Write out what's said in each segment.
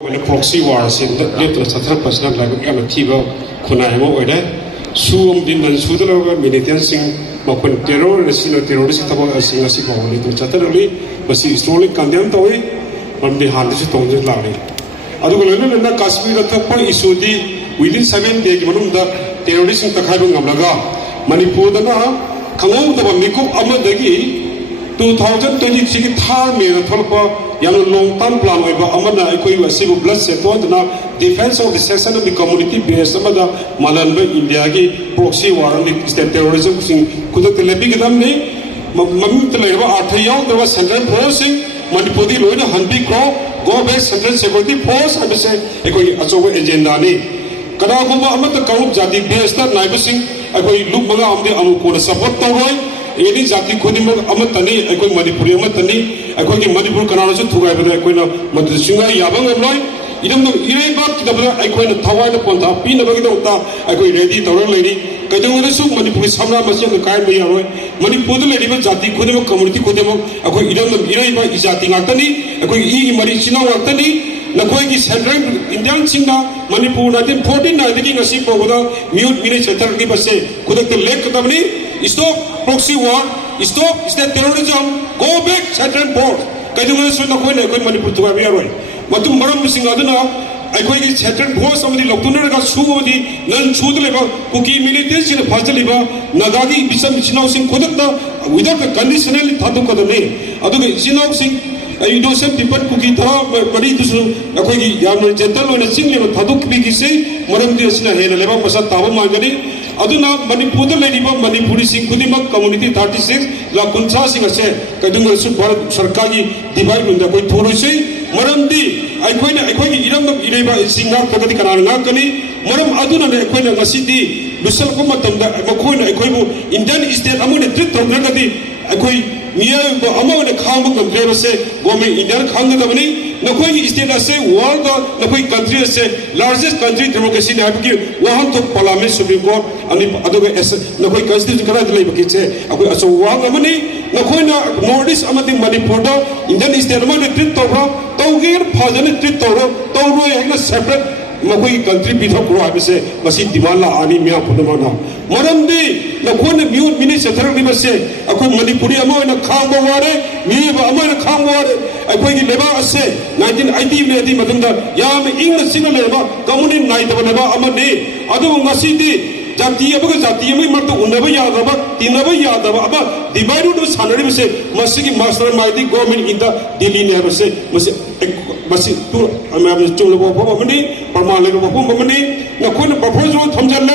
When proxy wars in the little Satra Pasna like Amativo, Kunaimo, Suum Dinan Sudala, militancing, Mokun terror, and Sino terrorist about a single sick little Saturday, but she is slowly condemned away from the hand of Tongue Lari. Adulan and the Kashmir Tapa Isudi within 7 days, the terrorists in Takabung Amlaga, Manipurana, Kamau the Miko Amadagi. 2023 thar me tholpa yang long term plan oiba amana ekoi wasibu blood sector na defense of the section of the community based amada malanba india gi proxy war and state terrorism sing kudak lebi gadam ne mamit leba athayaw the central force manipodi loina hanbi ko go back central security force and say ekoi achoba agenda ni kada gumba amata kaum jati based na naibasing ekoi look maga amde amuko support tawai ini jati khudimok amatani ekoi manipuri amatani ekoi ki manipur kanana su thugai bana ekoi na madhusinga yabang amloi idam no irei ba kidabra ekoi na thawai na ponta pi na bagi dota ekoi ready tawra leni kaidong na su manipuri samra masya na kai mai aroi manipur le riba jati khudimok community khudimok ekoi idam no irei ba ijati ngatani ekoi i mari china ngatani nakoi ki central indian singna manipur 1949 dagi ngasi pogoda mute mine chetar ki base kudak lek kadamni stop proxy war, stop state terrorism, go back Saturn port. Kaidungan su nakoi na ekoi manipur tuwa biaroi. Matu maram singa duna ekoi ki Saturn port samadi loktunar ka suodi nan sudleba kuki militants ne phajaliba nagagi bisam chinau sing kodakta without the conditional thadu kadane. Aduge chinau sing innocent people kuki tha bari dusu ekoi ki yamna gentle oina single thadu ki se maram di asina hena leba masa tawa mangani. Aduna Manipur ladiba Manipuri sing Kudimak community 36 la Kunsa sing ase kadunga su sarkagi divide nunda koi thoro sei maramdi aikoi iram ireba singar tagadi kananga kani maram aduna ne aikoi na masidi lusal ko matamda makoi na aikoi bu Indian state amune treat togragadi aikoi niya ba amone khamba kamjera se gome Indian khanga dabani nakoi ki state ase world da nakoi country ase largest country democracy ne abki wahan to parliament supreme court ani adoga nakoi constitution kara dilai baki che akoi aso wang amani nakoi na northeast amati manipur da Indian state ma ne treat tawra tawgir phajane treat tawro tawro ekna separate makoi country bithok ro abise masi dimala ani mia phudamana maramdi nakoi na mute mini setar ni base akoi manipuri ama na khangba ware mi ba ama na khangba ware akoi ki leba ase 1980 ne di madunda yam ing singa leba community nai da leba ama ne adu ngasi di jati abaga jati mai marto unaba yadaba tinaba yadaba aba divide do sanari base masigi master maidi government in the delhi ne base masi tu amam chunglo bo mani parmale bo mani na khoi na proposal thamjalle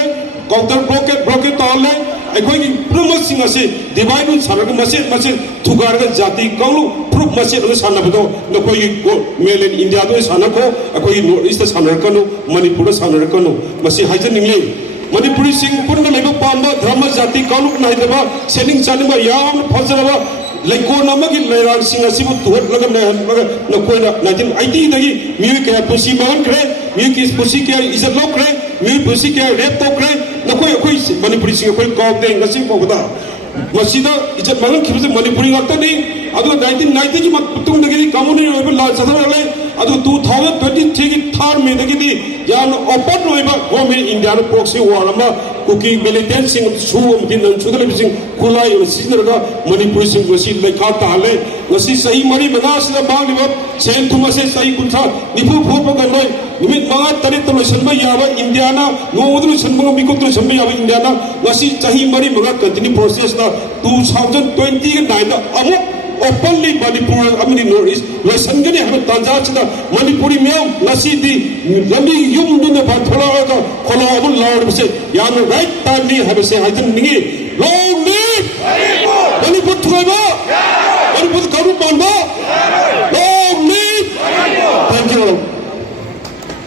counter blockade tale ekoi ki promo singa se divide do sanari masi thugar ga jati kaulu proof masi do sanabdo na koi go male in india do sanako ekoi north east sanarkano manipur sanarkano masi hajan ningle Manipuri sing purna leba pamba drama jati kaluk naidaba selling chanima yam phajraba leko namagi leran sing asibu tuhot laga na koina 1980 dagi mu ke pusi man kre mu ki pusi ke is a lock kre mu pusi ke rep to kre na koi Manipuri sing koi kok de ngasi pogoda masida ijat malang khibse Manipuri ngata ni adu 1990 ki mat putung dagi kamuni oiba la sadale adu 2023 ki thar me dagi di yan open oiba government india proxy war ama kuki militant sing suum din nan chudale sing kulai ur sinraga Manipur sing wasi lekha tale wasi sahi mari manas la bangliba sen thuma se sahi kunsa nipu phopa ganoi nimit manga tari to sanma yaba indiana no udru sanma mikutru sanma yaba indiana wasi sahi mari manga continue process na 2029 da amu openly Manipur amini northeast lesangani have tanjachna Manipuri meow nasidi lami yum dune ba thola ga khola amul lord se yan right time ni have se hajan ningi